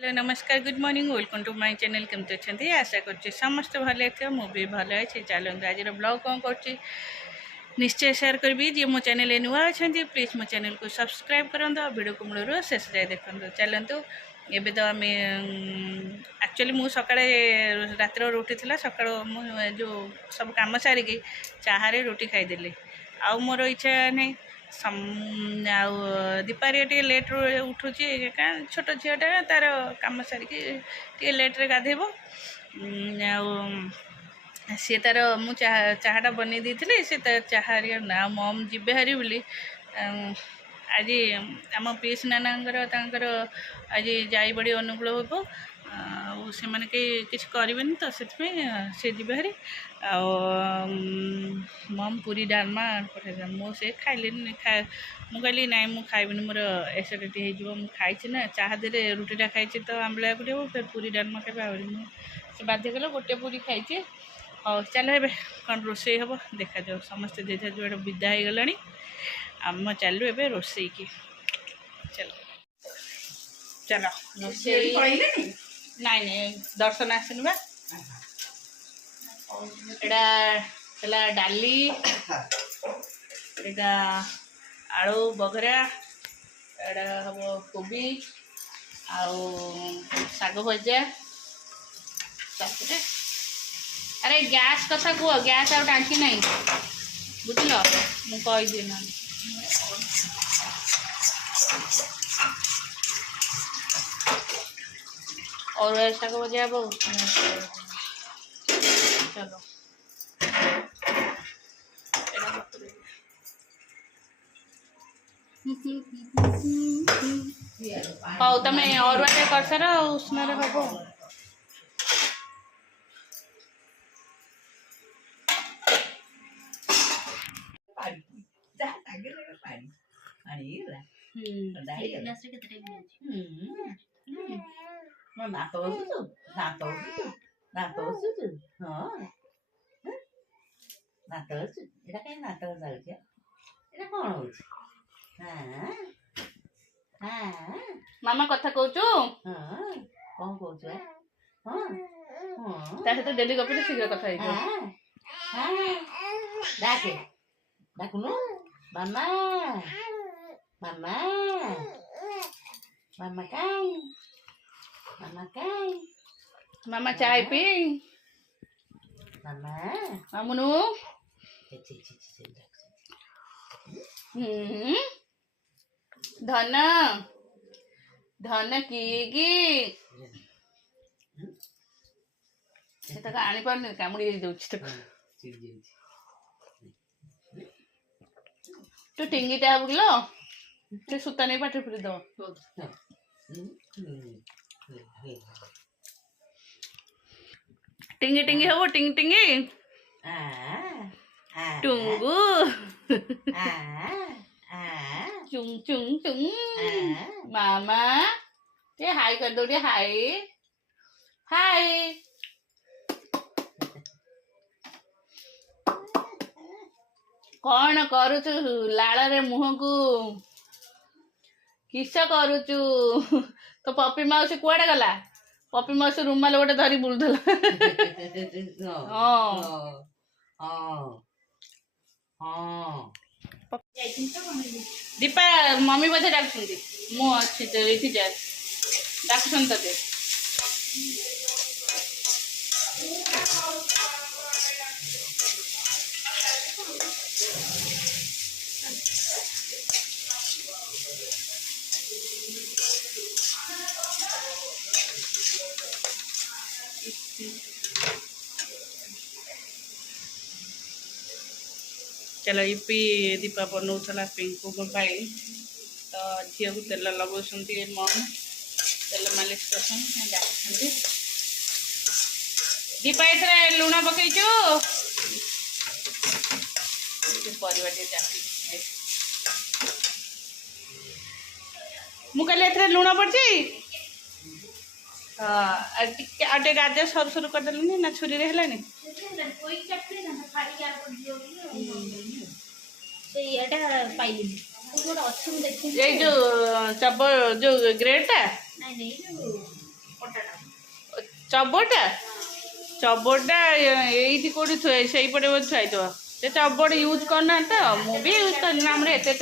Hello नमस्कार good morning welcome to my channel केमती अच्छे आशा कर समस्त भले थे मुझे भल अच्छे चलते आज ब्लॉग कौन कर निश्चय शेयर करी जी मो चैनल नुआ अच्छा प्लीज मो चैनल को सब्सक्राइब करूँ वीडियो को मूल शेष जाए देखते चलतु एबे तो आम एक्चुअली मु सकाळे रातिर रुटी थी सका जो सब कम सारिकी चाहे रुटी खाईदेली आउ मोर इच्छा नहीं दीपारी टे लेट उठू छोट झीटा तार कम सारिकी लेट्रे गाधेब सी तार मु चाहाटा बन दी सी चाह ना मम जीवे हारी बोली आज आम पीस नाना आज जाई बड़ी अनुकूल हम से मैंने किसी करें तो से जी हारी मम पूरी डालमा पठे मुझे खाइली मुझे ना मुझे खाइबी मोर एसिडिटी हो खाई ना चाह दे रुटीटा खाई तो आंबला गुटे फिर पूरी डालमा खाइबा से बाध्य कल गोटे पूरी खाई हाँ चलो ए कौन रोसे हम देखा जाओ समस्ते जेजा जुआड़े विदा हो गला आम चलू ए रोसे की चलो चलो रोसे नाई नहीं दर्शन आसन बा एटा डाली एटा आलू बघरा एटा हम कोबी आउ शाग भजा अरे गैस कथा कह गैस आउ टांकी नहीं बुझल मुझे ना और शाग भजा हम चलो हाँ तुम और कर सार उष्ण हम मामा कथा कहचु कौन कहते डेली गपी शीघ्र कथा डाके डाकुनु मामा मामा मामा काई मामा चाय पी मामा मामुनु धन धन किए आनी पार कामुड़ी तू टिंगीटा हब किलो तू सूता नहीं पाटे फिर दब टिंगी टिंगी हब टिंगी टिंगी टुंगू चुंग चुंग चुंग मामा ये हाय कर दो रे हाय हाय कौन करुचु लाल रे मुह को किस करुचु तो पपी माउसी कुआडे गला पपी माउसी रुमाल गोटे धरी बुलुला दीपा मम्मी बोधे डाक मुझे डाक ते चलो इपी दीपा बनौला पिंकू पाई तो झील को तेल लगाउछन्ती मम तेल मालिश कर दीपा एथरे लुण पकईचु परिवा मुझे एथरे लुण पड़ची हाँ टे गाजर सरू सरू करदेलुनी ना छुरी रे हेलानी जो चब जो ग्रेड टा ଚବଟା ଚବଟା ଏଇଠି କେଉଁଠି ଥୁଏ ସେଇପଟେ ବୋଧେ ଥୁଆଇଥିବ। ସେ ଚବଟ ୟୁଜ୍ କରୁନାହାନ୍ତି ତ, ମୁଁ ବି ୟୁଜ୍ କରିନି। ଆମର ଏତେ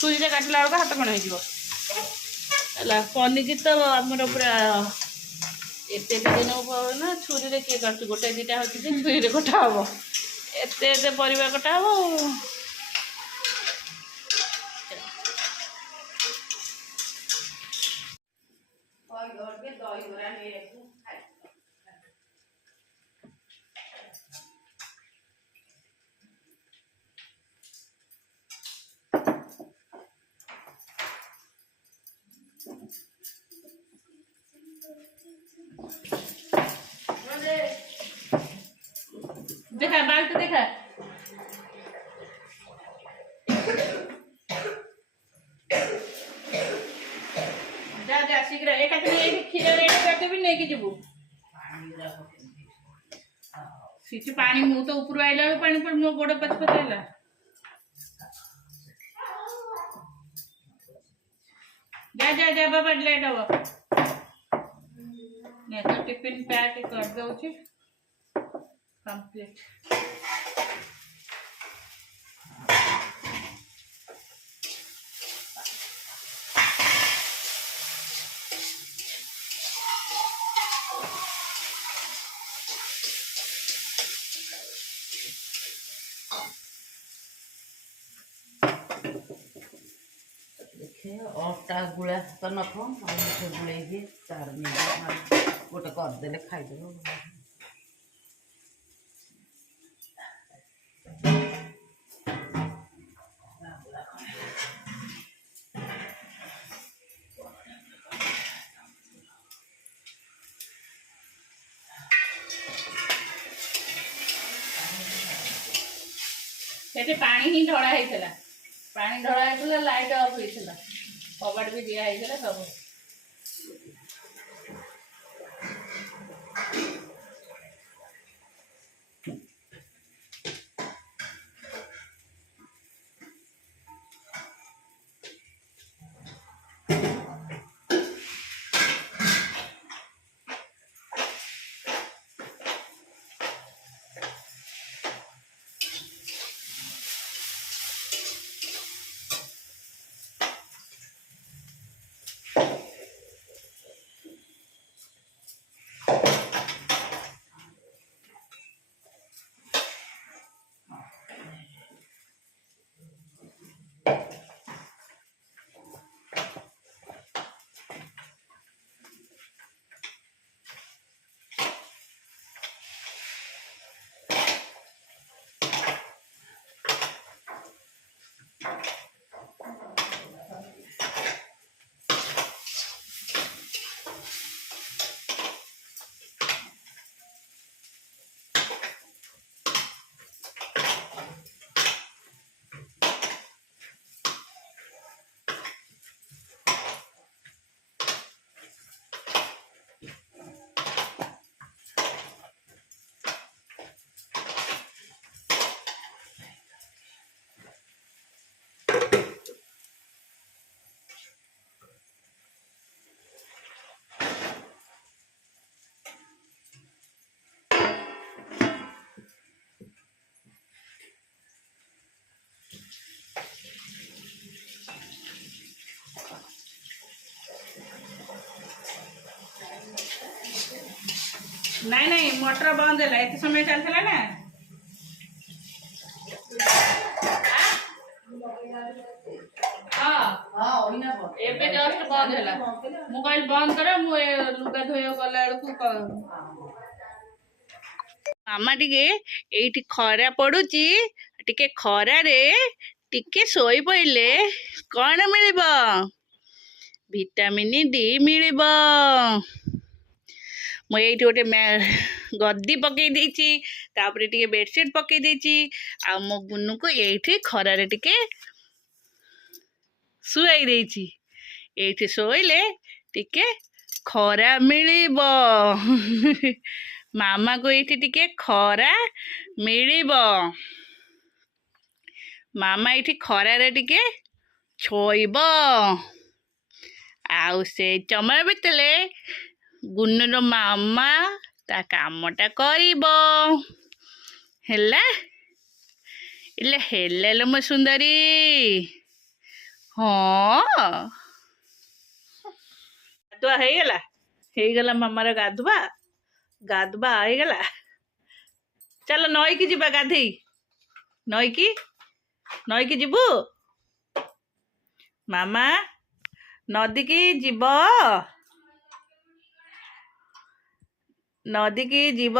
ଛୁରୀରେ କାଟିଲା ବେଳକୁ ହାତ କଣ ହେଇଯିବ ହେଲା। ପନିକି ତ ଆମର ପୁରା ଏତେ ଦିନ ନା ଛୁରୀରେ କିଏ କାଟୁଛି, ଗୋଟେ ଦୁଇଟା ହେଉଛି ଯେ ଛୁରୀରେ କଟା ହବ। ଏତେ ଏତେ ପରିବା କଟା ହବ ଆଉ। ଦହିବରା ନେଇଆସିବୁ। देखा बाल तो देखा जा जा शीघ्र एक क्षीर रेट करते भी नहीं कि जीवु सीटी पानी मु तो ऊपर आइला पानी पर मो गोड़ पच पचाइला जा जा जा बाबा लेट हो ने तो टिफिन पैक कर दउची कंप्लीट। ଅଟା ଗୁଳା ତ ନଥିବ ଆଉ ଗୁଳେଇକି ତାର ଗୋଟେ କରିଦେଲେ ଖାଇଦେବ। ସେଠି ପାଣି ହିଁ ଢଳା ହେଇଥିଲା, ପାଣି ଢଳା ହେଇଥିଲା, ଲାଇଟ୍ ଅଫ୍ ହେଇଥିଲା, କବାଟ ବି ଦିଆ ହେଇଥିଲା ସବୁ। नहीं नहीं मोटर बंद है, एत समय चलता ना ଏବେ ଜଷ୍ଟ ବନ୍ଦ ହେଲା। ମୁଁ କହିଲି ବନ୍ଦ କର, ମୁଁ ଲୁଗା ଧୋଇବାକୁ ଗଲା ବେଳକୁ ମାମା ଟିକେ ଏଇଠି ଖରା ପଡୁଛି, ଟିକେ ଖରାରେ ଟିକେ ଶୋଇ ପଇଲେ କଣ ମିଳିବ? ଭିଟାମିନ ଡି ମିଳିବ। ମୁଁ ଏଇଠି ଗୋଟେ ଗଦି ପକେଇ ଦେଇଛି, ତାପରେ ଟିକେ ବେଡସିଟ୍ ପକେଇ ଦେଇଛି, ଆଉ ମୋ ବୁନୁକୁ ଏଇଠି ଖରାରେ ଟିକେ ଶୁଆଇ ଦେଇଛି। ଏଇଠି ଶୋଇଲେ ଟିକେ ଖରା ମିଳିବ। ମାମାକୁ ଏଇଠି ଟିକେ ଖରା ମିଳିବ। ମାମା ଏଇଠି ଖରାରେ ଟିକେ ଶୋଇବ। ଆଉ ସେ ସମୟ ଭିତରେ ଗୁନୁର ମାମା ତା କାମଟା କରିବ ହେଲା। ଇଲେ ହେଲେ ଲୋ ମୋ ସୁନ୍ଦରୀ। ହଁ ଗାଧୁଆ ହେଇଗଲା ମାମାର ଗାଧୁଆ ହେଇଗଲା। ଚାଲ ନଈକି ଯିବା ଗାଧେଇ। ନଈକି ଯିବୁ ମାମା? ନଦୀକି ଯିବ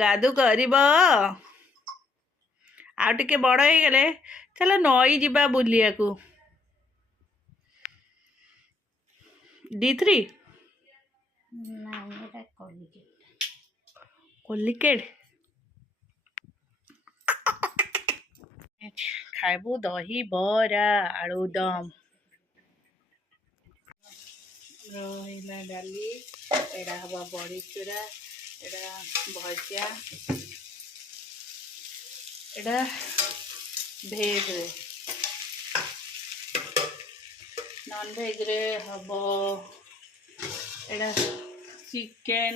ଗାଧୁ କରିବ। ଆଉ ଟିକେ ବଡ଼ ହେଇଗଲେ ଚାଲ ନଈ ଯିବା ବୁଲିବାକୁ। D3 କଲିକେଟ ଖାଇବୁ ଦହି ବରା ଆଳୁଦମ। ରହିଲା ଡାଲି, ଏଇଟା ହବ ବଡ଼ିଚୁରା, ଏଇଟା ଭଜା, ଏଇଟା ଭେଜରେ। ନନ୍ ଭେଜରେ ହବ ଏଇଟା ଚିକେନ,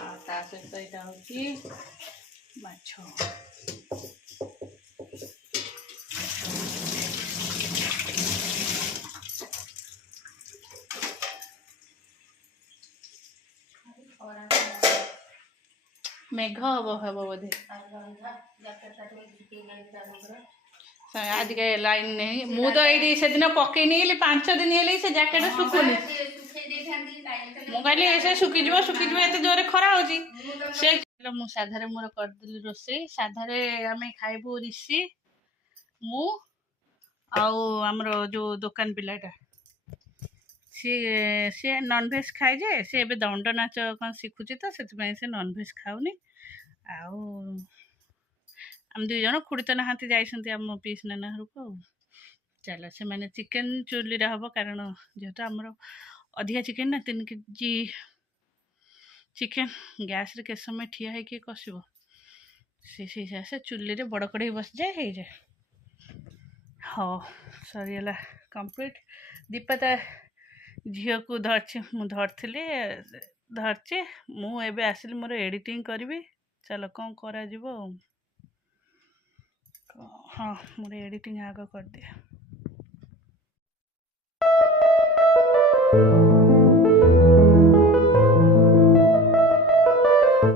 ଆଉ ତା ସହିତ ଏଇଟା ହେଉଛି ମାଛ। ମେଘ ହବ ବୋଧେ। ଆଜିକା ଲାଇନ୍ ନାହିଁ। ମୁଁ ତ ଏଇଠି ସେଦିନ ପକେଇ ନେଇଗଲି 5 ଦିନ ହେଲେ ସେ ଜ୍ୟାକେଟ ଶୁଖୁନି। ମୁଁ କହିଲି ସେ ଶୁଖିଯିବ ଏତେ ଜୋରେ ଖରା ହଉଛି। ସେ ମୁଁ ସାଧାରେ ମୋର କରିଦେଲି ରୋଷେଇ। ସାଧାରେ ଆମେ ଖାଇବୁ ରିସି, ମୁଁ ଆଉ ଆମର ଯୋଉ ଦୋକାନ ପିଲାଟା। ସିଏ ନନଭେଜ୍ ଖାଏ ଯେ ସେ ଏବେ ଦଣ୍ଡ ନାଚ କ'ଣ ଶିଖୁଛି ତ ସେଥିପାଇଁ ସେ ନନଭେଜ୍ ଖାଉନି। ଆଉ ଆମେ 2 ଜଣ, ଖୁଡ଼ି ତ ନାହାନ୍ତି, ଯାଇଛନ୍ତି ଆମ ପିଇସି ନାନା ଘରକୁ। ଆଉ ଚାଲ ସେମାନେ ଚିକେନ ଚୁଲିରେ ହବ, କାରଣ ଯେହେତୁ ଆମର ଅଧିକା ଚିକେନ ନା 3 କେଜି ଚିକେନ ଗ୍ୟାସରେ କେତେ ସମୟ ଠିଆ ହେଇକି କଷିବ। ସେ ଚୁଲିରେ ବଡ଼ କଢ଼େଇ ବସିଯାଏ, ହେଇଯାଏ। ହଉ ସରିଗଲା କମ୍ପ୍ଲିଟ୍। ଦୀପା ତା ଝିଅକୁ ଧରିଛି, ମୁଁ ଧରିଛି। ମୁଁ ଏବେ ଆସିଲି ମୋର ଏଡ଼ିଟିଂ କରିବି। ଚାଲ କ'ଣ କରାଯିବ ଆଉ। ହଁ ମୋର ଏଡ଼ିଟିଂ ଆଗ କରିଦିଏ।